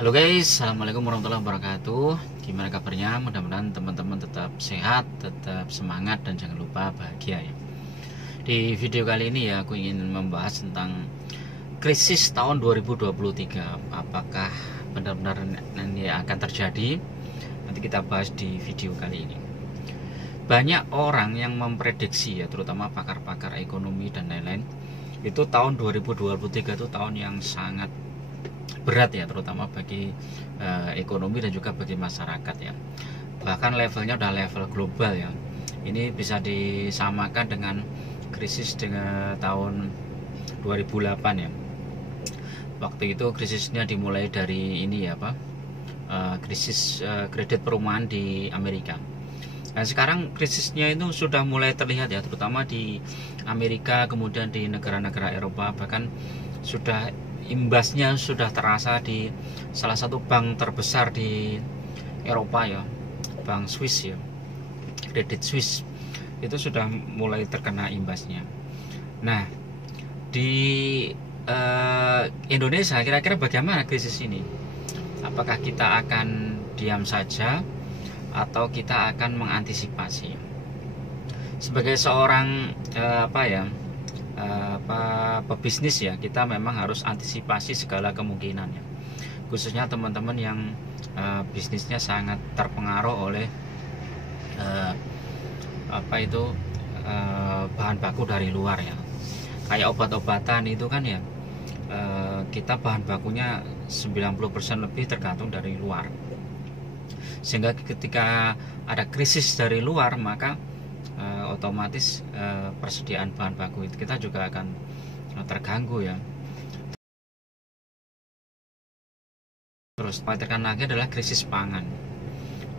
Halo guys, assalamualaikum warahmatullahi wabarakatuh. Gimana kabarnya? Mudah-mudahan teman-teman tetap sehat, tetap semangat, dan jangan lupa bahagia ya. Di video kali ini ya, aku ingin membahas tentang krisis tahun 2023. Apakah benar-benar nanti akan terjadi? Nanti kita bahas di video kali ini. Banyak orang yang memprediksi ya, terutama pakar-pakar ekonomi dan lain-lain, itu tahun 2023 itu tahun yang sangat berat ya, terutama bagi ekonomi dan juga bagi masyarakat ya. Bahkan levelnya udah level global ya. Ini bisa disamakan dengan krisis dengan tahun 2008 ya. Waktu itu krisisnya dimulai dari ini ya, krisis kredit perumahan di Amerika. Nah, sekarang krisisnya itu sudah mulai terlihat ya, terutama di Amerika, kemudian di negara-negara Eropa, bahkan sudah imbasnya sudah terasa di salah satu bank terbesar di Eropa ya, Bank Swiss ya, Credit Suisse, itu sudah mulai terkena imbasnya. Nah, di Indonesia kira-kira bagaimana krisis ini? Apakah kita akan diam saja atau kita akan mengantisipasi? Sebagai seorang pebisnis ya, kita memang harus antisipasi segala kemungkinan ya, khususnya teman-teman yang bisnisnya sangat terpengaruh oleh bahan baku dari luar ya, kayak obat-obatan itu kan ya, kita bahan bakunya 90% lebih tergantung dari luar, sehingga ketika ada krisis dari luar maka otomatis persediaan bahan baku itu kita juga akan terganggu ya. Terus khawatirkan lagi adalah krisis pangan.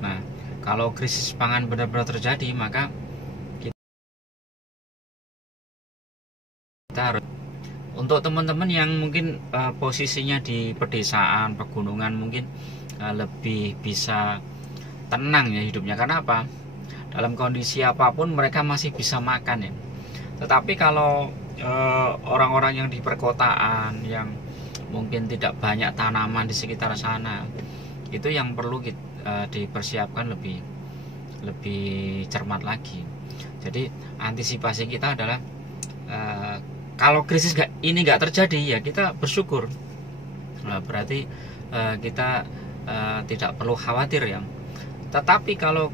Nah, kalau krisis pangan benar-benar terjadi, maka kita harus, untuk teman-teman yang mungkin posisinya di pedesaan, pegunungan, mungkin lebih bisa tenang ya hidupnya. Karena apa? Dalam kondisi apapun mereka masih bisa makan ya. Tetapi kalau orang-orang yang di perkotaan, yang mungkin tidak banyak tanaman di sekitar sana, itu yang perlu dipersiapkan lebih cermat lagi. Jadi antisipasi kita adalah kalau krisis ini nggak terjadi ya kita bersyukur. Berarti kita tidak perlu khawatir ya. Tetapi kalau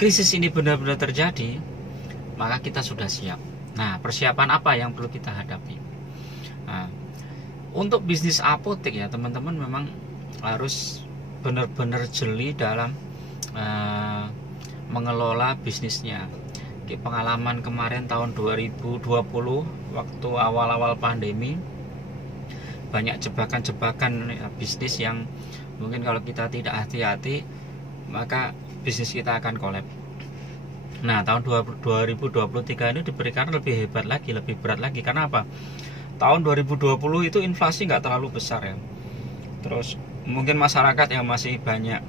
krisis ini benar-benar terjadi, maka kita sudah siap. Nah, persiapan apa yang perlu kita hadapi? Nah, untuk bisnis apotek ya teman-teman, memang harus benar-benar jeli dalam mengelola bisnisnya. Pengalaman kemarin tahun 2020 waktu awal-awal pandemi, banyak jebakan-jebakan bisnis yang mungkin kalau kita tidak hati-hati maka bisnis kita akan kolab. Nah, tahun 2023 ini diberikan lebih hebat lagi, lebih berat lagi. Karena apa? Tahun 2020 itu inflasi nggak terlalu besar ya. Terus mungkin masyarakat yang masih banyak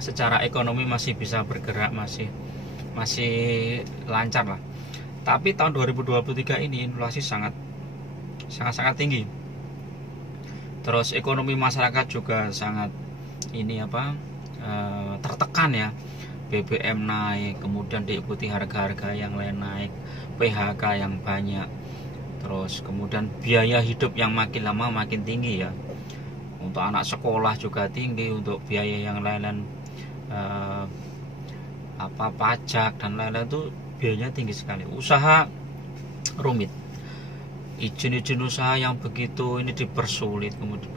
secara ekonomi masih bisa bergerak, masih lancar lah. Tapi tahun 2023 ini inflasi sangat tinggi. Terus ekonomi masyarakat juga sangat tertekan ya. BBM naik, kemudian diikuti harga-harga yang lain naik, PHK yang banyak, terus kemudian biaya hidup yang makin lama makin tinggi ya. Untuk anak sekolah juga tinggi, untuk biaya yang lain-lain pajak dan lain-lain itu biayanya tinggi sekali. Usaha rumit, izin usaha yang begitu ini dipersulit, kemudian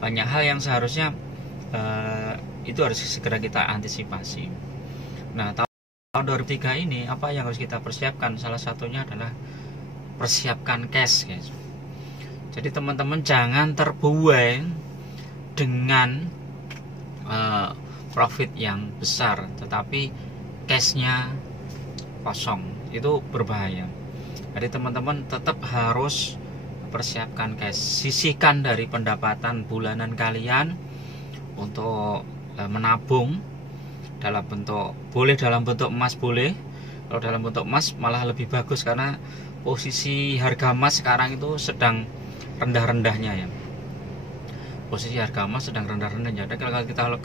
banyak hal yang seharusnya itu harus segera kita antisipasi. Nah, tahun 2003 ini apa yang harus kita persiapkan? Salah satunya adalah persiapkan cash, guys. Jadi teman-teman jangan terbuai dengan profit yang besar tetapi cashnya kosong, itu berbahaya. Jadi teman-teman tetap harus persiapkan cash, sisihkan dari pendapatan bulanan kalian untuk menabung dalam bentuk emas boleh. Kalau dalam bentuk emas malah lebih bagus, karena posisi harga emas sekarang itu sedang rendah-rendahnya ya. posisi harga emas sedang rendah-rendahnya. Jadi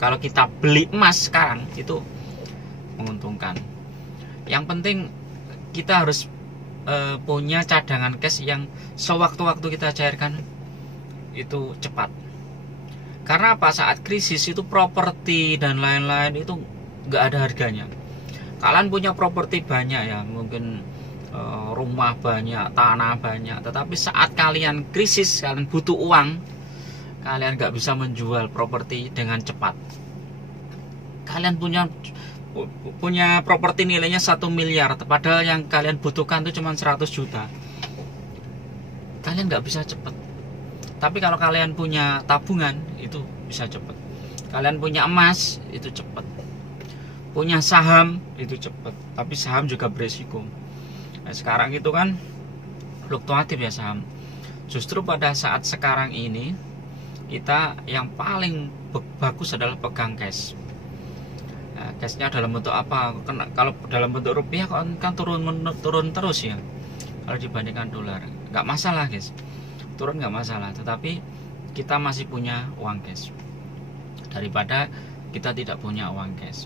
kalau kita beli emas sekarang itu menguntungkan. Yang penting kita harus punya cadangan cash yang sewaktu-waktu kita cairkan itu cepat. Karena apa? Saat krisis itu properti dan lain-lain itu nggak ada harganya. Kalian punya properti banyak ya, mungkin rumah banyak, tanah banyak, tetapi saat kalian krisis, kalian butuh uang, kalian nggak bisa menjual properti dengan cepat. Kalian punya properti nilainya 1 miliar, padahal yang kalian butuhkan itu cuma 100 juta. Kalian nggak bisa cepat. Tapi kalau kalian punya tabungan itu bisa cepat. Kalian punya emas itu cepat. Punya saham itu cepat. Tapi saham juga beresiko. Nah, sekarang itu kan fluktuatif ya saham. Justru pada saat sekarang ini kita yang paling bagus adalah pegang cash. Nah, cashnya dalam bentuk apa? Kalau dalam bentuk rupiah kan turun terus ya. Kalau dibandingkan dolar, nggak masalah guys. Turun nggak masalah. Tetapi kita masih punya uang cash daripada kita tidak punya uang cash.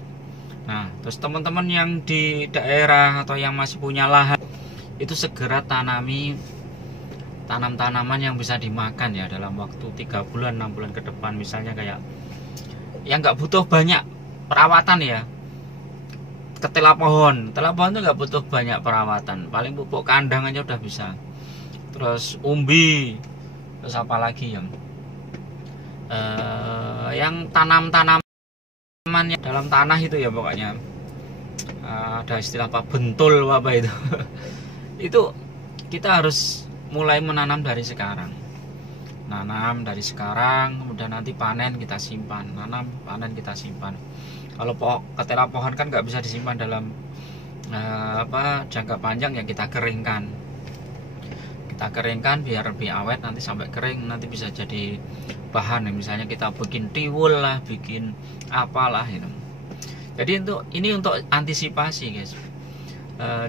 Nah, terus teman-teman yang di daerah atau yang masih punya lahan itu segera tanam tanaman yang bisa dimakan ya dalam waktu 3 bulan 6 bulan ke depan. Misalnya kayak yang nggak butuh banyak perawatan ya, ketela pohon itu nggak butuh banyak perawatan, paling pupuk kandang aja udah bisa. Terus umbi, terus apa lagi yang tanaman yang dalam tanah itu ya pokoknya ada istilah apa, bentul apa itu itu kita harus mulai menanam dari sekarang. Nanam dari sekarang, kemudian nanti panen kita simpan. Nanam, panen kita simpan. Kalau ketela pohon kan nggak bisa disimpan dalam jangka panjang, ya kita keringkan. Kita keringkan biar lebih awet, nanti sampai kering nanti bisa jadi bahan. Misalnya kita bikin tiwul lah, bikin apalah gitu. Jadi ini untuk antisipasi guys.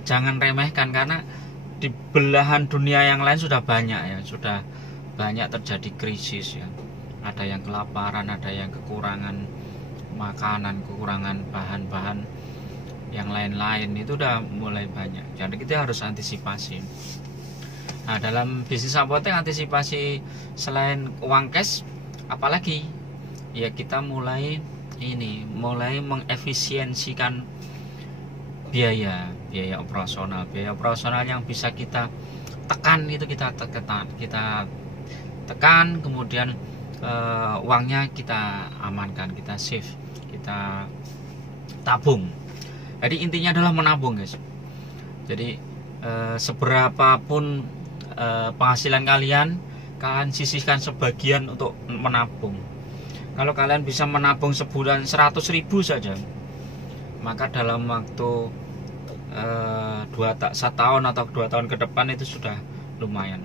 Jangan remehkan, karena di belahan dunia yang lain sudah banyak ya, sudah banyak terjadi krisis ya. Ada yang kelaparan, ada yang kekurangan makanan, kekurangan bahan-bahan yang lain-lain, itu udah mulai banyak. Jadi kita harus antisipasi. Nah, dalam bisnis apotek antisipasi selain uang cash apalagi? Ya kita mulai mengefisiensikan biaya operasional yang bisa kita tekan, itu kita tekan, kemudian uangnya kita amankan, kita save, kita tabung. Jadi intinya adalah menabung guys. Jadi seberapapun penghasilan kalian sisihkan sebagian untuk menabung. Kalau kalian bisa menabung sebulan 100.000 saja, maka dalam waktu 1 tahun atau 2 tahun ke depan itu sudah lumayan.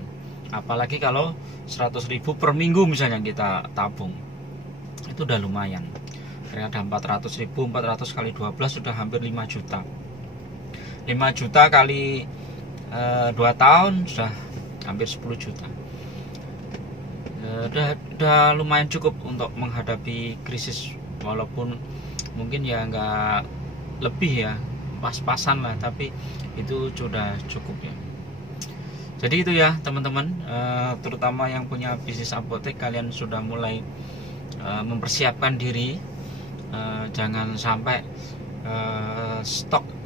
Apalagi kalau 100.000 per minggu misalnya kita tabung, itu udah lumayan. Ada 400.000, 400 kali 12 sudah hampir 5 juta. 5 juta kali 2 tahun sudah hampir 10 juta. Udah lumayan cukup untuk menghadapi krisis, walaupun mungkin ya nggak lebih ya, pas-pasan lah, tapi itu sudah cukup ya. Jadi itu ya teman-teman, terutama yang punya bisnis apotek, kalian sudah mulai mempersiapkan diri. Jangan sampai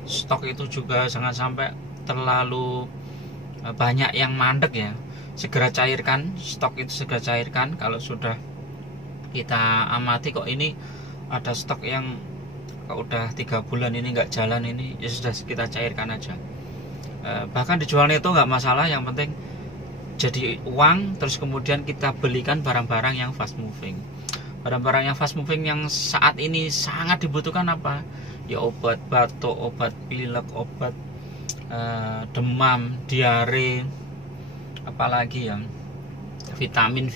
stok itu juga jangan sampai terlalu banyak yang mandek ya. Segera cairkan stok itu, segera cairkan. Kalau sudah kita amati kok ini ada stok yang udah 3 bulan ini nggak jalan, ini ya sudah kita cairkan aja. Bahkan dijual itu nggak masalah, yang penting jadi uang. Terus kemudian kita belikan barang-barang yang fast moving. Barang-barang yang fast moving yang saat ini sangat dibutuhkan apa? Ya obat batuk, obat pilek, obat demam, diare, apalagi yang vitamin.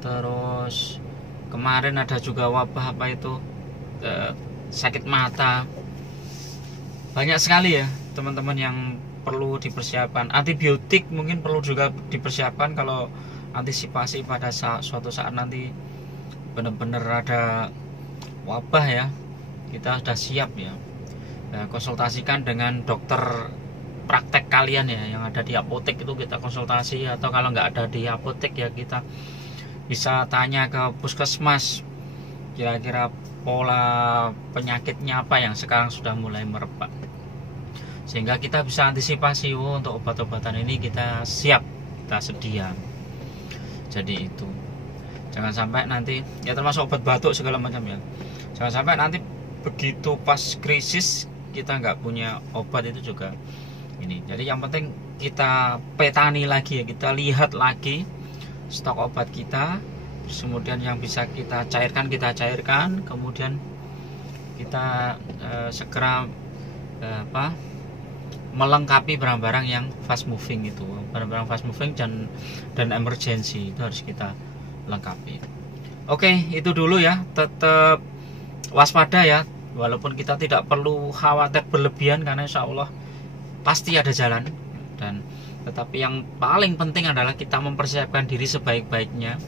Terus kemarin ada juga wabah apa itu, sakit mata. Banyak sekali ya teman-teman yang perlu dipersiapkan. Antibiotik mungkin perlu juga dipersiapkan kalau antisipasi pada suatu saat nanti benar-benar ada wabah ya, kita sudah siap ya. Konsultasikan dengan dokter praktek kalian ya, yang ada di apotek itu kita konsultasi, atau kalau nggak ada di apotek ya kita bisa tanya ke puskesmas kira-kira pola penyakitnya apa yang sekarang sudah mulai merebak, sehingga kita bisa antisipasi untuk obat-obatan ini kita siap, kita sedia. Jadi itu jangan sampai nanti ya, termasuk obat batuk segala macam ya, jangan sampai nanti begitu pas krisis kita nggak punya obat, itu juga ini. Jadi yang penting kita petani lagi ya, kita lihat lagi stok obat kita, kemudian yang bisa kita cairkan, kemudian kita segera melengkapi barang-barang yang fast moving itu, barang-barang fast moving dan emergency itu harus kita lengkapi. Oke, itu dulu ya, tetap waspada ya, walaupun kita tidak perlu khawatir berlebihan karena insya Allah pasti ada jalan. Dan tetapi yang paling penting adalah kita mempersiapkan diri sebaik-baiknya,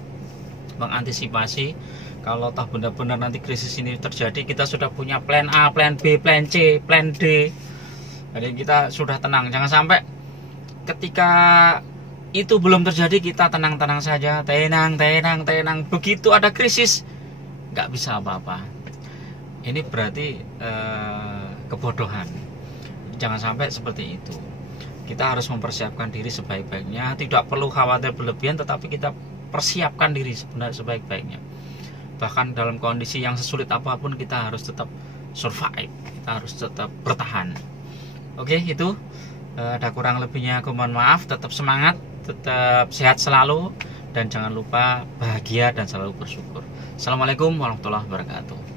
mengantisipasi kalau toh benar-benar nanti krisis ini terjadi, kita sudah punya plan A, plan B, plan C, plan D. Jadi kita sudah tenang, jangan sampai ketika itu belum terjadi kita tenang-tenang saja, tenang. Begitu ada krisis nggak bisa apa-apa. Ini berarti kebodohan. Jangan sampai seperti itu. Kita harus mempersiapkan diri sebaik-baiknya, tidak perlu khawatir berlebihan, tetapi kita persiapkan diri sebenarnya sebaik-baiknya. Bahkan dalam kondisi yang sesulit apapun kita harus tetap survive, kita harus tetap bertahan. Oke, itu ada kurang lebihnya aku mohon maaf. Tetap semangat, tetap sehat selalu, dan jangan lupa bahagia dan selalu bersyukur. Assalamualaikum warahmatullahi wabarakatuh.